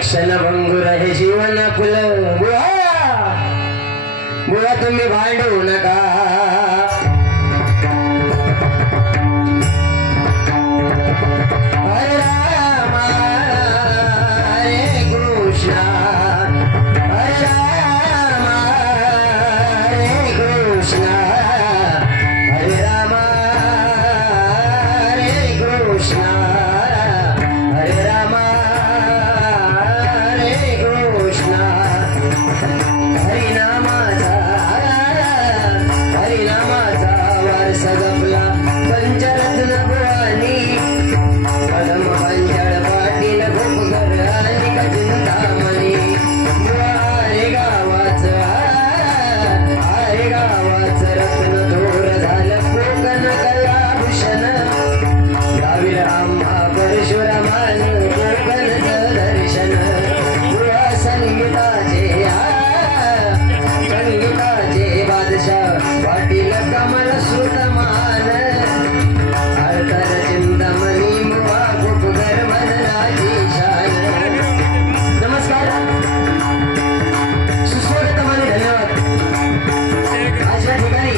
क्षणभंगुर हे जीवन आपलं बुवा तुम्ही भांडू नका। हरे राम हरे कृष्ण हरे राम हरे कृष्ण हरे राम हरे कृष्ण हरे राम हरे कृष्ण हरिनामाचा वारसा जपला पंचरत्न बुवानी कदम पंचळ पाटील भूपकर आणि चिंतामणी बुवा हरे गावाच रत्न थोर झालं कोकण कलाभूषण गावील आम्हा परशुरामान कोकणचं दर्शन बुवा संगीताचे बादशाह पाटील कमल सुतमान अडतर चिंतामणी मुवा भूपकर मनराजी शान। नमस्कार सुस्वागतम आणि धन्यवाद। आज या ठिकाणी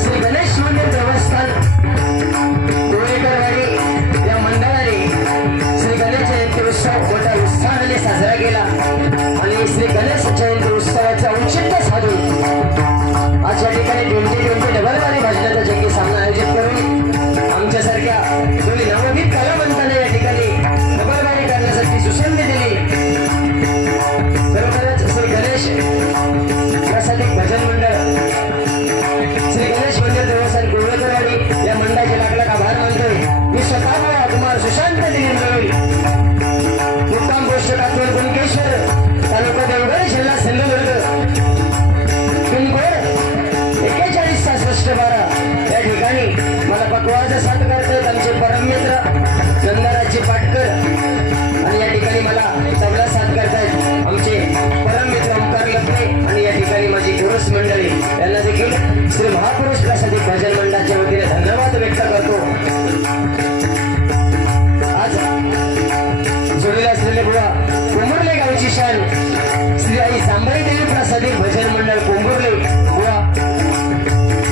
श्री गणेश मंदिर देवस्थान गोळेकरवाडी या मंडळाने श्री गणेश जयंती उत्सव मोठ्या उत्साहाने साजरा केला आणि श्री गणेश जयंती उत्सवाचा औचित्य साधून आज या ठिकाणी 20 डबलवारी भजनाचा जंगी सामना आयोजित करून आमच्यासारख्या दोन्ही नवोदित कलावंतांना या ठिकाणी डबलवारी करण्यासाठी सुसंधी दिली। खरोखरच श्री गणेश प्रसादिक भजन मंडळ श्री गणेश मंदिर देवस्थान गोळेकरवाडी या मंडळाचे लाख आभार मानतोय। मी स्वतः कुमार सुशांत दिलींद्रवी मुक्काम पोस्ट कातवड कुणकेश्वर तालुका देवगड जिल्हा सिंधुदुर्ग पिनकोड 4162 या ठिकाणी मला पकवाचा साथ करतात आमचे परममित्र नंदराजी पाटकर आणि या ठिकाणी मला तबला साथ करतात आमचे परममित्र ओंकार लपणे आणि या ठिकाणी माझी पुरुष मंडळी यांना देखील श्री महापुरुष प्रसादिक भजन मंडळाच्या वतीने धन्यवाद व्यक्त करतो। आज जोडीला असलेले बुवा कोंबुर्ले गावची शान श्री आई सांबळी देवी प्रसादिक भजन मंडळ कोंबुर्ले बुवा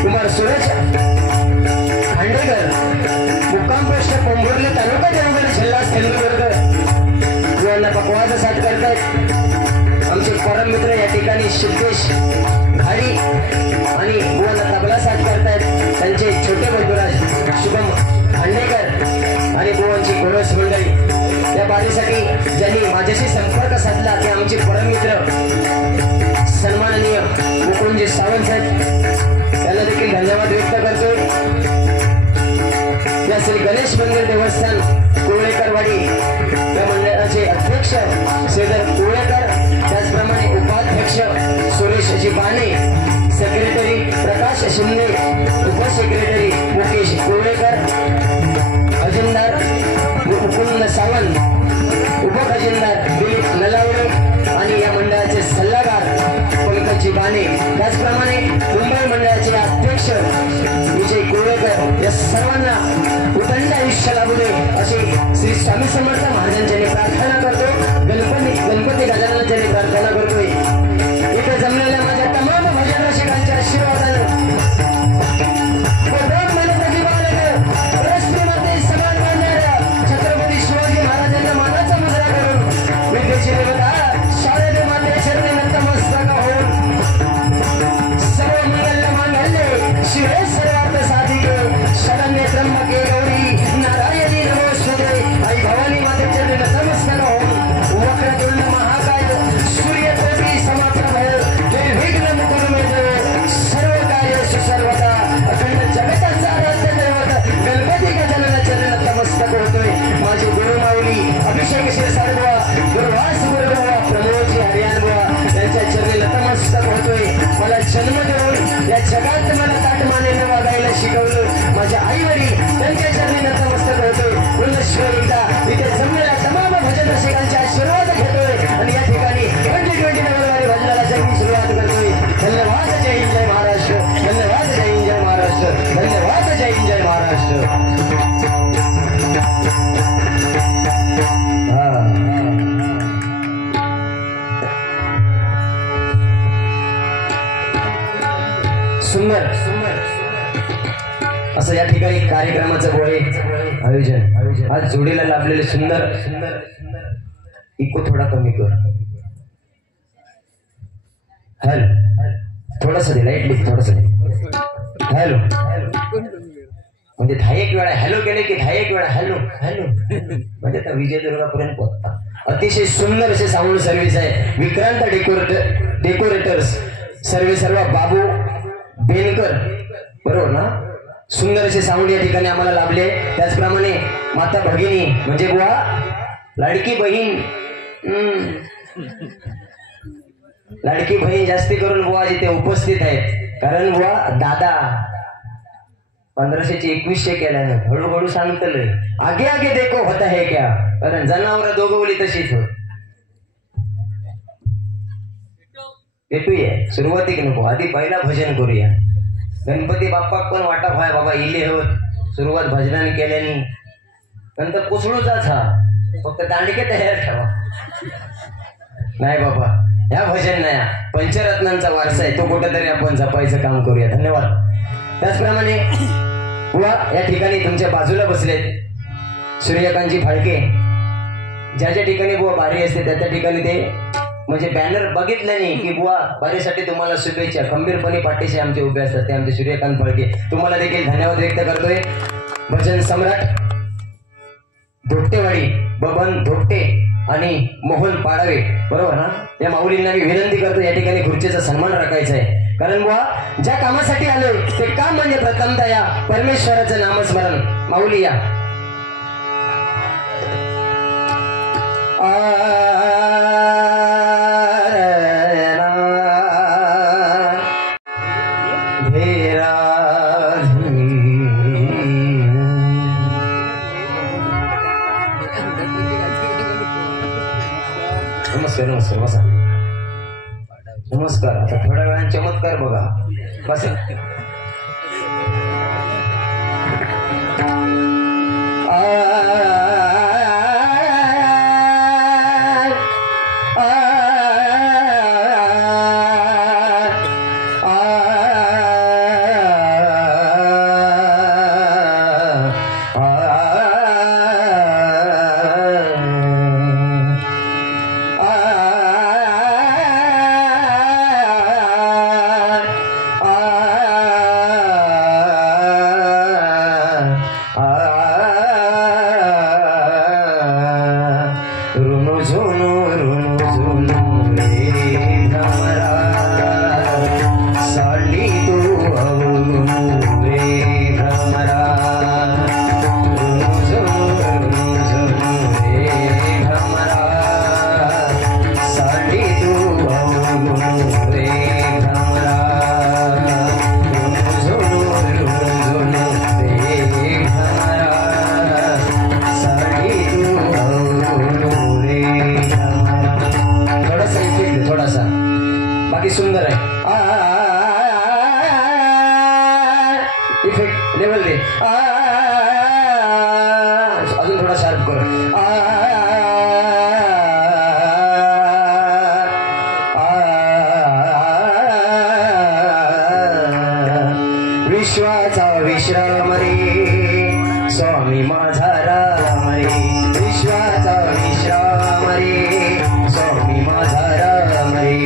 कुमार सूरज खांडेकर मुक्काम पोस्ट कोंबुर्ले तालुका देवगड जिल्हा सिंधुदुर्ग बुवांना पकवाचा साथ करतात आमचे परम मित्र या ठिकाणी सिद्धेश घाडी आणि बुवांना तबला साथ करतात त्यांचे छोटे बंधुराज शुभम खांडेकर आणि बुवांची गोरस मंडळी। या बारीसाठी ज्यांनी माझ्याशी संपर्क साधला ते आमचे परम मित्र सन्माननीय मुकुंदजी सावंत साहेब त्यांना देखील धन्यवाद व्यक्त करतोय। या श्री गणेश मंदिर देवस्थान कोळेकरवाडी या मंडळाचे अध्यक्ष श्रीधर कोळेकर त्याचप्रमाणे उपाध्यक्ष सुरेशजी बाणे सेक्रेटरी प्रकाश शिंदे उपसेक्रेटरी मुकेश कोळेकर खजिनदार मुकुंद सावंत उपखजिनदार दिलीप नलावडे आणि या मंडळाचे सल्लागार पंकजी बाणे त्याचप्रमाणे मुंबई मंडळाचे अध्यक्ष विजय कोळेकर या सर्वांना उदंड आयुष्य लाभू दे अशी श्री स्वामी समर्थ महाराजांच्याने प्रार्थना करतो। गणपती गजाननाच्याने प्रार्थना करतोय। इथे जमलेल्या माझ्या तमाम भजन रसिकांच्या आशीर्वादानं समान मानणाऱ्या छत्रपती शिवाजी महाराजांच्या मानाचा मुजरा करून विद्येची देवता शारदे माते चरणी नतमस्तक होऊन सर्व मंगल मांगल्ये शिवे सर्वार्थ साधिके शरण्ये त्र्यंबके गौरी नारायणी नमोस्तुते आई भवानी माते चरणी नतमस्तक होऊन वक्रतुंड महाकाय सूर्यकोटी समप्रभ निर्विघ्न मुकुरमे सर्व कार्य सर्वदा अखंड जगताचा आराध्य दैवत गणपती गजानन चरण नतमस्तक होतोय। माझे गुरुमाऊली अभिषेक शिरसाटबुवा गुरुवास गुरुबुवा प्रमोदजी हरियाणबुवा यांच्या चरणी नतमस्तक होतोय। मला जन्म देऊन या जगात मला ताटमानेने वागायला शिकवलं माझ्या आई वडील त्यांच्या चरणी नतमस्तक होतोय। पुनश्वरीता इथे जमलेल्या तमाम भजन रसिकांचे आशीर्वाद घेतोय आणि या ठिकाणी 20 डबलवारी भजनाला जंगी सुरुवात करतोय। धन्यवाद। जय हिंद जय महाराष्ट्र। धन्यवाद। जय हिंद जय महाराष्ट्र। धन्यवाद। जय हिंद जय महाराष्ट्र। या ठिकाणी कार्यक्रमाचं बोळे आयोजन आज जोडीला लाभलेले सुंदर इको थोडा कमी कर हॅलो थोडस दे लाईटली थोडस दे हॅलो म्हणजे 10 एक वेळा हॅलो केले की 10 एक वेळा हॅलो हॅलो म्हणजे आता विजयदुर्गापर्यंत पोहोचता अतिशय सुंदर असे साऊंड सर्व्हिस आहे विक्रांत डेकोरेटर्स सर्व बाबू बेनकर बरोबर ना सुंदर असे साऊंड या ठिकाणी आम्हाला लाभले त्याचप्रमाणे माता भगिनी म्हणजे बुवा लाडकी बहीण लाडकी बहीण जास्ती करून बुवा जिथे उपस्थित आहेत कारण बुवा दादा 1500 चे 2100 केल्यानं हळूहळू सांगतलंय आगे आगे देखो होता है क्या कारण जनावर दोघवली तशीच होत भेटूया सुरुवातीक नको आधी पहिला भजन करूया गणपती बाप्पाक पण वाटा व्हाय बाबा इले होत सुरुवात भजनाने केल्याने नंतर कुसळूचाच हा फक्त दांडके तयार ठेवा नाही बाबा ह्या भजन नाही पंचरत्नांचा वारसा आहे तो कुठेतरी आपण जपायचं काम करूया धन्यवाद त्याचप्रमाणे बुवा या ठिकाणी तुमच्या बाजूला बसलेत सूर्यकांतजी फाळके ज्या ठिकाणी बुवा बारी असते त्या ठिकाणी ते म्हणजे बॅनर बघितलं नाही की बुवा बारीसाठी तुम्हाला शुभेच्छा खंबीरपणे पाठीशी आमचे उभे असतात ते आमचे सूर्यकांत फाळके तुम्हाला देखील धन्यवाद व्यक्त करतोय भजन सम्राट धोपटेवाडी बबन धोपटे आणि मोहन पाडावे बरोबर ना या माऊलींना मी विनंती करतो या ठिकाणी खुर्चीचा सन्मान राखायचा आहे कारण बुवा ज्या कामासाठी आलोय ते काम म्हणजे प्रथमतः या परमेश्वराचं नामस्मरण माऊली या नमस्कार नमस्कार बसा नमस्कार आता थोड्या वेळाने चमत्कार बघा बसा सुंदर आहे इफेक्ट लेवल दे अजून थोडा शार्प कर विश्वाचा विश्राम रे स्वामी माझा राम रे विश्वाचा विश्राम रे स्वामी माझा राम रे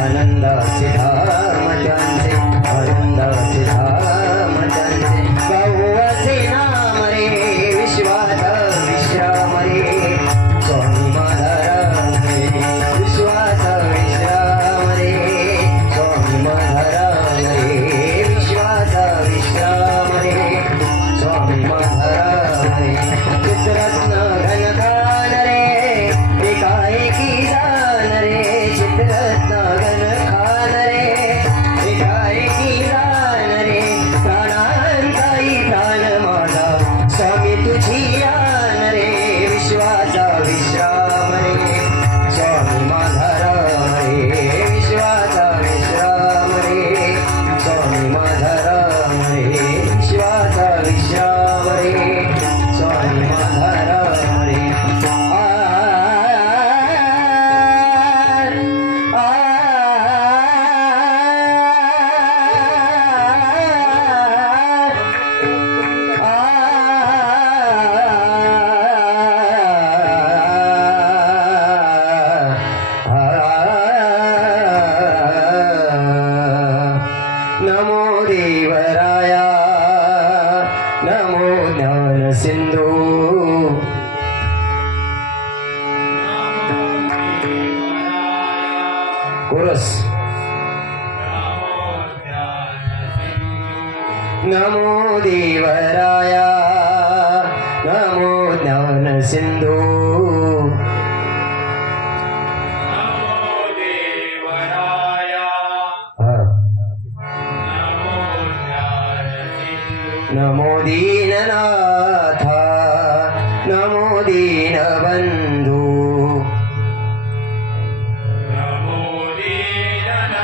आनंदाचे धाम त्यांचे आनंदाचे धाम त्यांचे गावाचे नाम रे विश्वाचा विश्राम रे स्वामी माझा राम रे विश्वाचा विश्राम रे स्वामी माझा राम रे विश्वाचा विश्राम रे स्वामी माझा राम रे चित्ररत्न घन सिंधू नमो दीननाथ नमो दीनबंधु नमो दीननाथ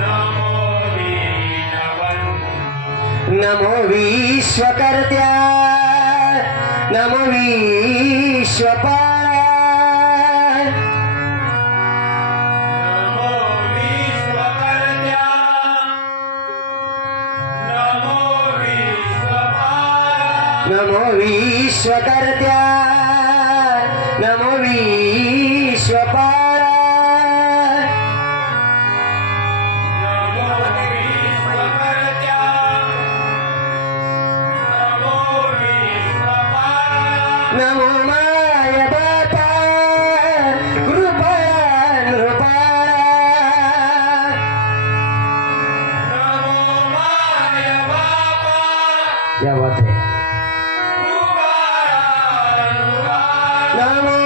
नमो दीनबंधु नमो विश्वकर्त्या नमो विश्वपाला नमो विश्वकर्त्या नमो विश्वपाला नमो माय बापा कृपया नृपाला नमो माय बाबा क्या बात है नमो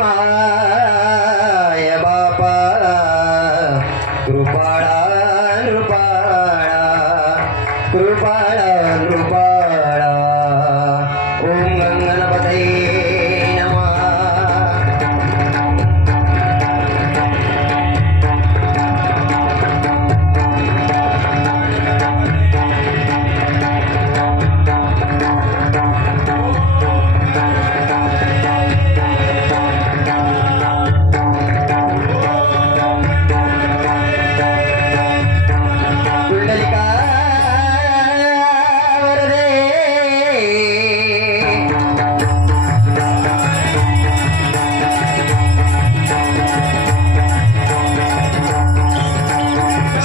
माय बापा कृपाळा नृपाळा कृपाळा नृपाळा ओम गंगणपतये नमः कुंडलिका वरदे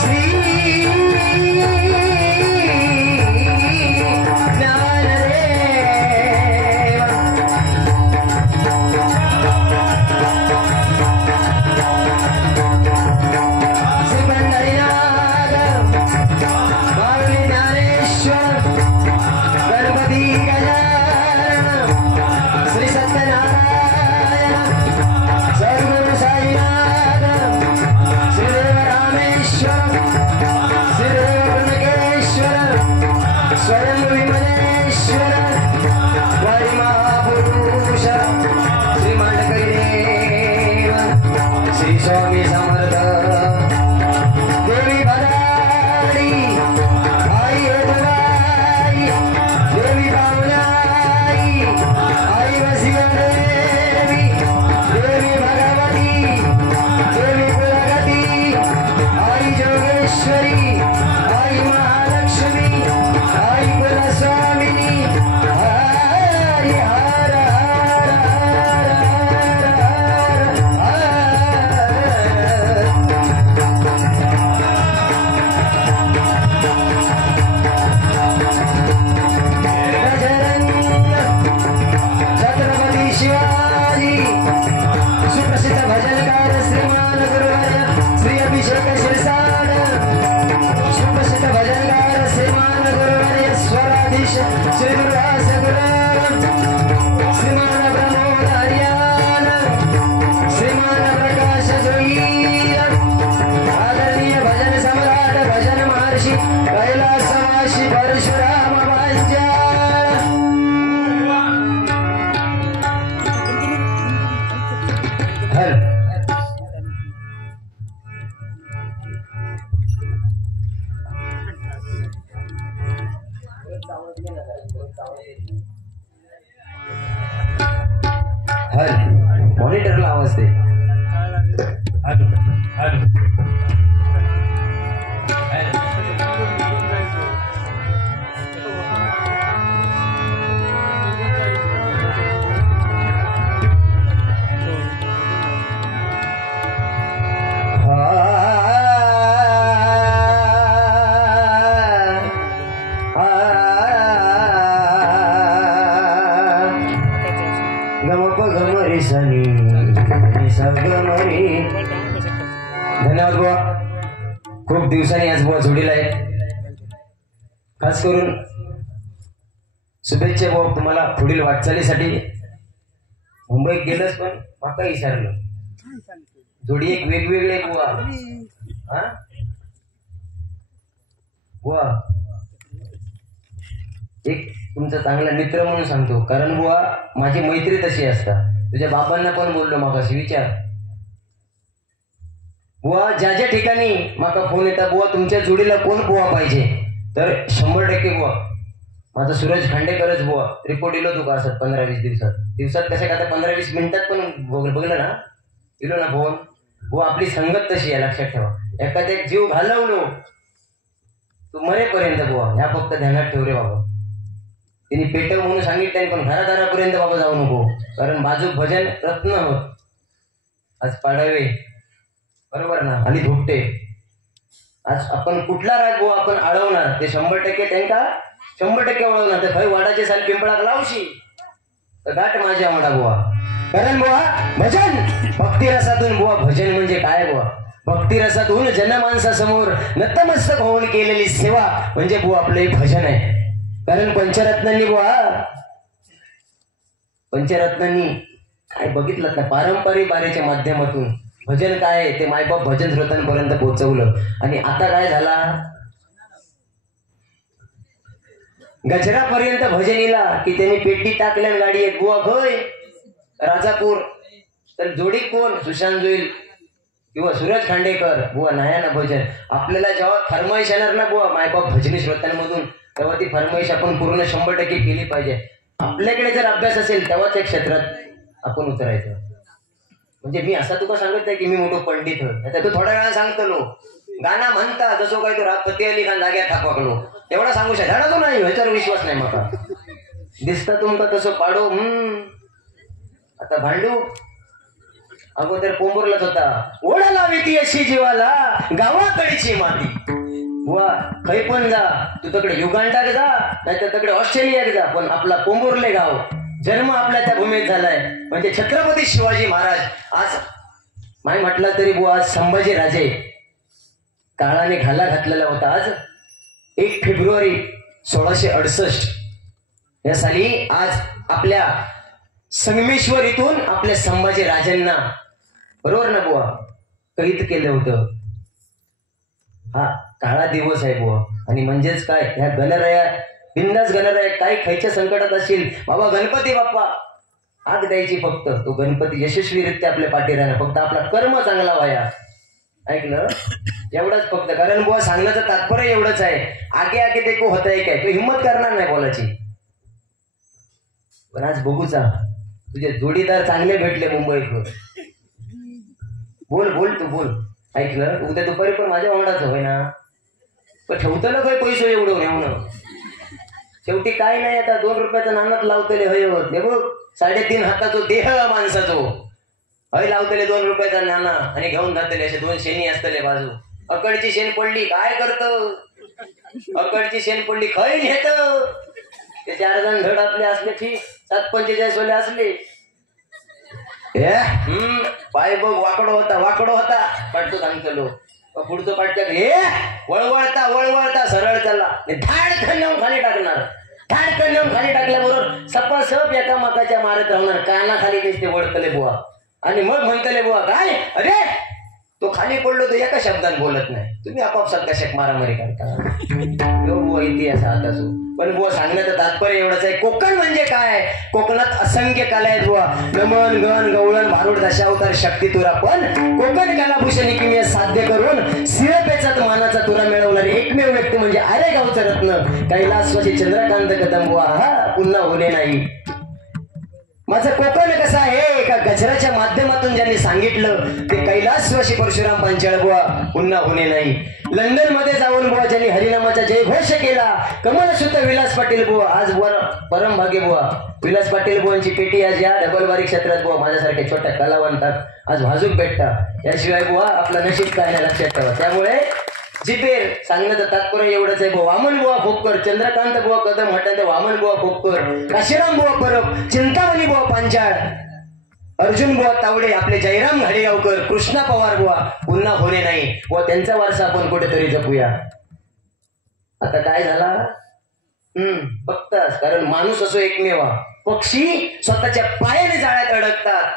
श्री ज्ञानदेव श्री पंढरीनाथ माऊली ज्ञानेश्वर गणपती गजानन श्री सत्यनारायण सद्गुरु साईनाथ श्रीदेव रामेश्वर श्रीदेव ब्रह्मकेश्वर स्वयं विमलेश्वर वारी महापुरुष श्री मांडकरी देव श्री स्वामी समर्थ देवी भदारी आई यदुराई देवी बावलाई आई वसिया देवी देवी भगवती देवी कुलगती आई जोगेश्वरी आई महालक्ष्मी आई कुलस्वामिनी हरि हर हर हर हर हर छत्रपती शिवाजी सुप्रसिद्ध भजनकार श्रीमान गुरुवर्य श्री अभिषेक शिरसाट सुप्रसिद्ध भजनकार श्रीमान गुरुवर्य स्वराधीश श्री गुरुदास गुरु श्रीमान प्रमोद हरियाण श्रीमान प्रकाश जोई आदरणीय भजन सम्राट भजन महर्षि कैलासवासी परशुराम भांजा हर हर मॉनिटरला आवाज दे हॅलो हॅलो धन्यवाद बुवा खूप दिवसांनी आज बुवा जोडीला आहे खास करून शुभेच्छा भाऊ तुम्हाला पुढील वाटचालीसाठी. मुंबईत गेलंच पण माका विचारलं जोडी एक वेगवेगळे बुवा. हा बुवा एक तुमचा चांगला मित्र म्हणून सांगतो, कारण बुवा माझी मैत्री तशी असतात. तुझ्या बाबांना पण बोललो मागाशी विचार बुवा ज्या ज्या ठिकाणी माका फोन येतात बुवा तुमच्या जोडीला कोण बुवा पाहिजे, तर 100% बुवा माझा सूरज खांडेकरच बुवा. रिपोर्ट दिलो तुका असत 15-20 दिवसात कशा का 15-20 मिनिटात पण बघलं ना दिलो ना फोन बुवा. आपली संगत तशी आहे लक्षात ठेवा. एखाद्या जीव घालवलो तू मरेपर्यंत बुवा ह्या फक्त ध्यानात ठेव रे बाबा. तिने पेटव म्हणून सांगितलं पण घरादारापर्यंत बाबा जाऊ नको, कारण बाजूक भजन रत्न होत आज पाडावे बरोबर ना. आणि धोपटे आज आपण कुठला राग बुवा आपण अडवणार ते 100% त्यांना 100% वळवणार. तर खय वाडाचे साल पिंपळाक लावशी तर गाठ माझ्या म्हणा बुवा. कारण बुवा भजन भक्तिरसातून बुवा भजन म्हणजे काय बुवा. भक्तिरसातून जनमानसासमोर नतमस्तक होऊन केलेली सेवा म्हणजे बुवा आपलं हे भजन आहे. कारण पंचरत्नांनी बुवा पंचरत्नांनी काय बघितलं ना पारंपरिक बारेच्या माध्यमातून भजन काय आहे ते मायबाप भजन श्रोत्यांपर्यंत पोहोचवलं. आणि आता काय झाला गजरापर्यंत भजनीला की त्यांनी पेटी टाकल्या गाडी एक बुवा खय राजापूर तर जोडी कोण सुशांत जोईल किंवा सूरज खांडेकर बुवा नाया ना भजन. आपल्याला जेव्हा फरमाईश येणार ना बुवा मायबाप भजनी श्रोत्यांमधून तेव्हा ती फरमाईश आपण पूर्ण 100% केली पाहिजे. आपल्याकडे जर अभ्यास असेल तेव्हाच त्या क्षेत्रात आपण उतरायचं. म्हणजे मी असा तुका सांगत नाही की मी मोठं पंडित होय. तू थोड्या वेळा सांगतलो गाणं म्हणता जसो काय तो रात फतेह अली खान जाग्यात थापकलो तेवढा सांगू शकता तो नाही ह्याच्यावर विश्वास नाही माका. दिसता तुमका तसं पाडो आता भांडू अगोदर पोंबुरलाच होता ओढा लावी ती अशी जीवाला गावाकडची माती. वा खै पण जा तू तकडे युगांडाक जा नाही तर तकडे ऑस्ट्रेलियाक जा पण आपला पोंबुर्ले गाव जन्म आपल्या त्या भूमीत झालाय. म्हणजे छत्रपती शिवाजी महाराज आज माय म्हटलं तरी बुवा आज संभाजी राजे काळाने घाला घातलेला होता. आज 1 फेब्रुवारी 1668 या साली आज आपल्या संगमेश्वर इथून आपल्या संभाजी राजांना बरोबर ना बुवा कैद केलं होतं. हा काळा दिवस आहे बुवा. आणि म्हणजेच काय ह्या गणराया बिंदास गणराया काय खायच्या संकटात असतील बाबा गणपती बाप्पा आग द्यायची फक्त तो गणपती यशस्वीरित्या आपल्या पाठी राहणार फक्त आपला कर्म चांगला व्हाया. ऐकलं एवढंच फक्त. कारण बुवा सांगण्याचं तात्पर्य एवढंच आहे आगे आगे ते को होत आहे काय तो हिंमत करणार नाही बोलायची. पण आज बघूचा तुझे जोडीदार चांगले भेटले मुंबईत. बोल बोल तू बोल. ऐकलं उद्या दुपारी पण माझ्या वांगडाचं होय ना पण ठेवतलं काय पैसे एवढं नेऊन शेवटी काय नाही आता 2 रुपयाचा नानात लावतले हय होत हे बघ 3.5 हाताचो देह माणसाचो हय लावतले 2 रुपयाचा नाना आणि घेऊन जातले असे 2 शेणी असतले बाजू. अकडची शेण पडली काय करत अकडची शेण पडली खय घेत ते 4 जण धड आपले असले ठीक 745 वाले असले पाय बघ वाकडो होता पडतो सांगतलो पुढचं पाठच्या हे वळवळता सरळ त्याला धाडकन नेऊन खाली टाकणार. धाडकन नेऊन खाली टाकल्याबरोबर सपासप एका मकाच्या मारत राहणार कानाखाली दिसते वळतले बुवा. आणि मग म्हणतले बुवा काय अरे तो खाली पडलो तो एका शब्दात बोलत नाही तुम्ही आपापसात कशाक मारामारी करता बुवा इतिहास आता असो. पण बुवा सांगण्याचं तात्पर्य एवढंच आहे कोकण म्हणजे काय कोकणात असंख्य कला आहेत बुवा. नमन गण गवळण भारूड दशावतार शक्ती तुरा पण कोकण कलाभूषणी किमी साध्य करून सिरपेचात मानाचा तुरा मिळवणारे एकमेव व्यक्ती म्हणजे अरे गावचं रत्न कैलासवासी चंद्रकांत कदम बुवा हा पुन्हा होणे नाही. माझं कोकण कसं आहे एका गजराच्या माध्यमातून ज्यांनी सांगितलं ते कैलासवासी परशुराम पांचाळ बुवा पुन्हा होणे नाही. लंडन मध्ये जाऊन बुवा ज्यांनी हरिनामाचा जयघोष केला कमलसुत विलास पाटील बुवा आज बुवा परमभाग्य बुवा विलास पाटील बुवांची पेटी आज या डबलवारी क्षेत्रात बुवा माझ्यासारख्या छोट्या कलावंतात आज भाजूक भेटतात. याशिवाय बुवा आपलं नशीब काय नाही लक्षात ठेवा. त्यामुळे जिबेर सांगण्याचं तात्पर्य एवढंच आहे बुवा वामन बुवा खोपकर चंद्रकांत बुवा कदम हटंत वामन बुवा खोपकर काशीराम बुवा परब चिंतामणी बुवा पांचाळ अर्जुन बुवा तावडे आपले जयराम घाडेगावकर कृष्णा पवार बुवा पुन्हा होणे नाही बुवा त्यांचा वारसा आपण कुठेतरी जपूया. आता काय झाला बघतास, कारण माणूस असो एकमेवा, पक्षी स्वतःच्या पायाने जाळ्यात अडकतात.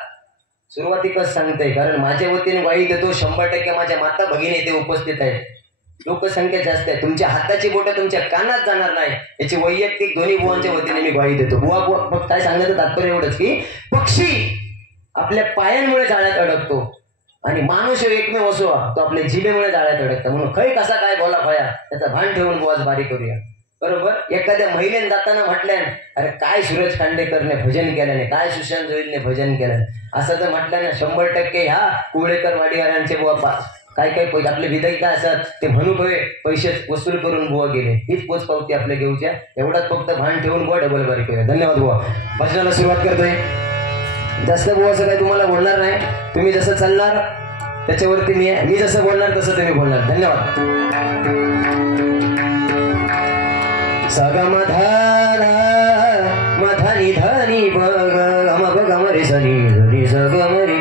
सुरुवातीकच सांगते, कारण माझ्या वतीने ग्वाही देतो 100% माझ्या माता भगिनी इथे उपस्थित आहेत. लोकसंख्या जास्त आहे, तुमच्या हाताची बोटं तुमच्या कानात जाणार नाही याची वैयक्तिक दोन्ही बुवांच्या वतीने मी ग्वाही देतो. बुवा काय सांगायचं तात्पर्य एवढंच की पक्षी आपल्या पायांमुळे जाळ्यात अडकतो आणि माणूस एकमेव असो तो आपल्या जिभेमुळे जाळ्यात अडकतो. म्हणून खै कसा काय बोला भया त्याचा भान ठेवून बुवाच बारी करूया. बरोबर. एखाद्या महिलेने जाताना म्हटल्याने अरे काय सूरज खांडेकरने भजन केल्याने, काय सुशांत जोईलने भजन केलं, असं जर म्हटल्याने 100% ह्या कुवळेकर वाडीवाल्यांचे बुवा काय काय पैसे आपले विधायिका असतात ते म्हणू पैसे वसूल करून बुवा गेले. हीच पोच पावती आपल्या घेऊच्या. एवढाच फक्त भान ठेवून बुवा डबल बारी करूया. धन्यवाद बुवा. भजनाला सुरुवात करतोय. जास्त बुवा असं काही तुम्हाला बोलणार नाही. तुम्ही जसं चालणार त्याच्यावरती मी जसं बोलणार तसं तुम्ही बोलणार. धन्यवाद. सगमधारा मधानी धनी बग गम गम रे सनी धनी सगमरी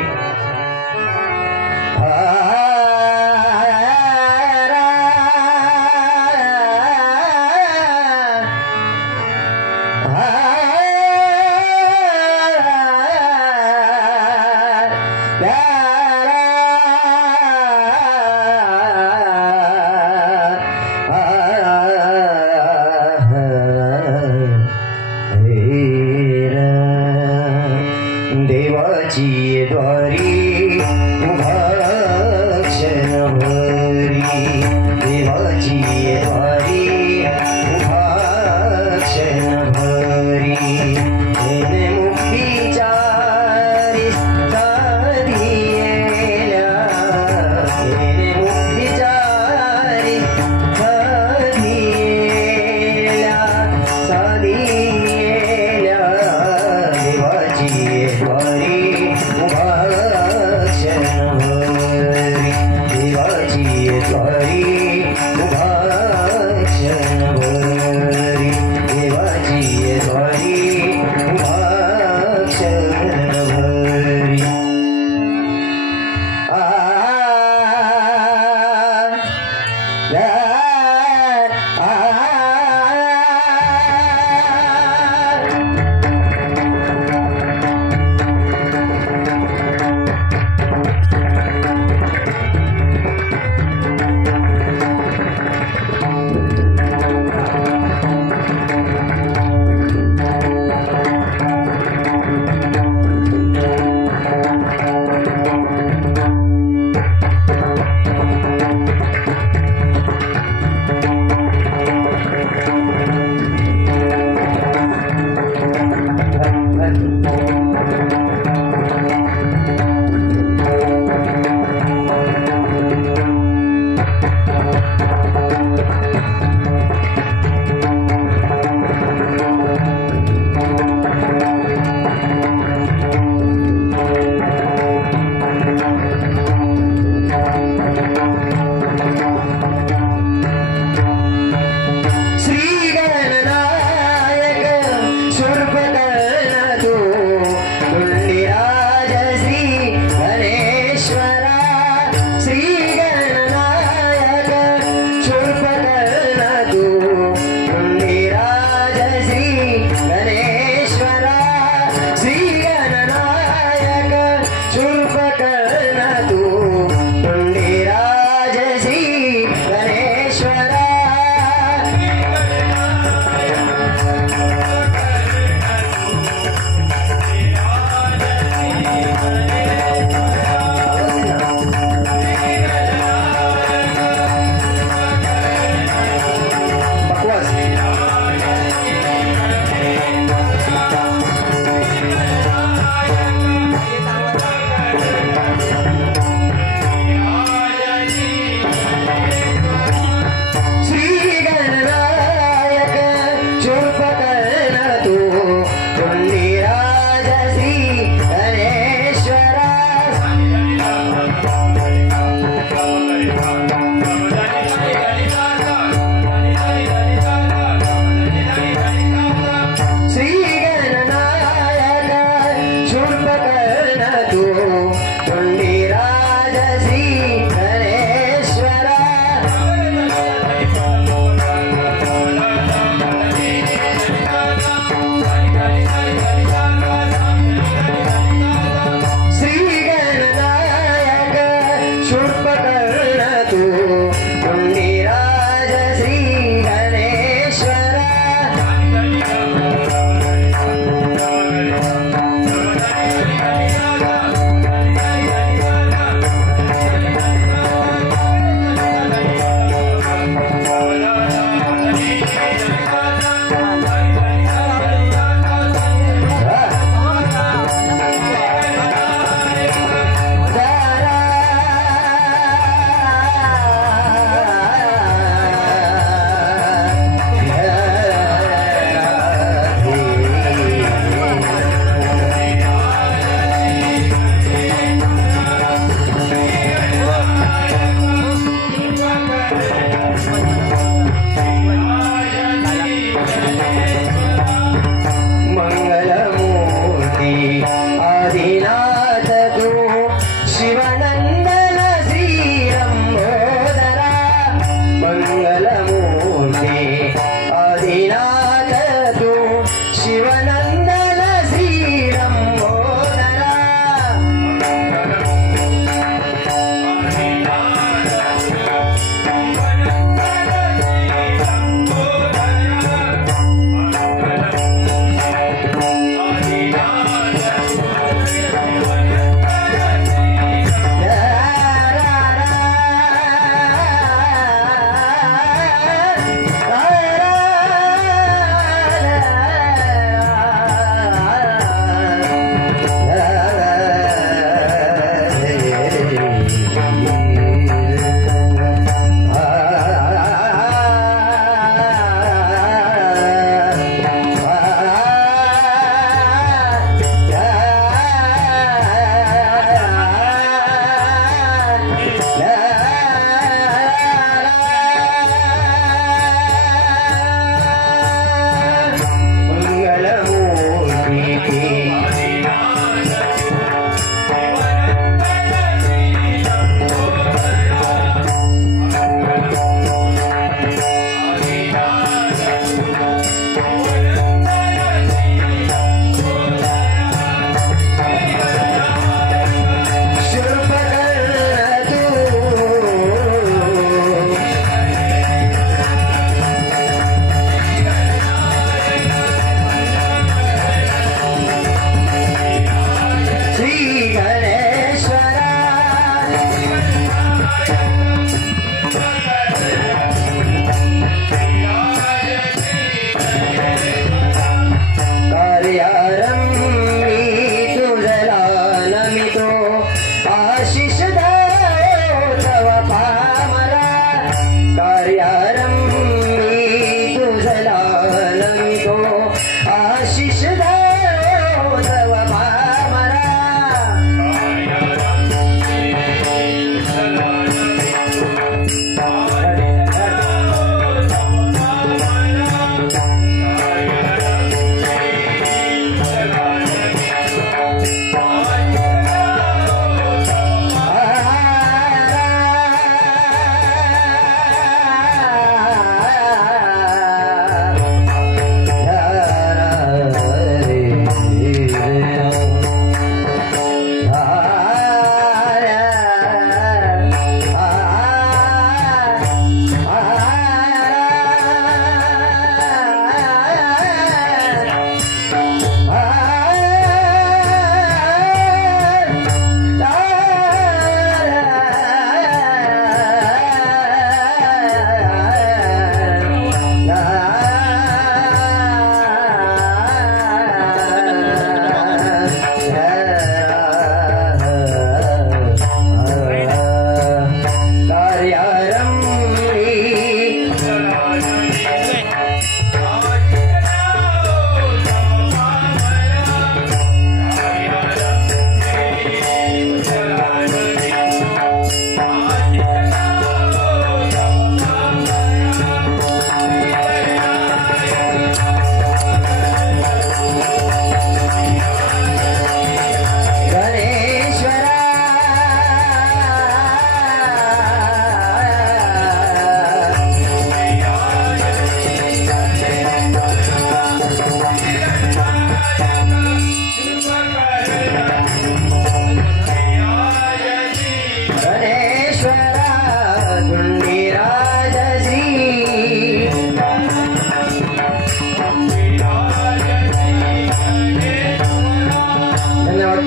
गणेश्वरा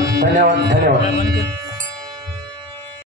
धन्यवाद धन्यवाद.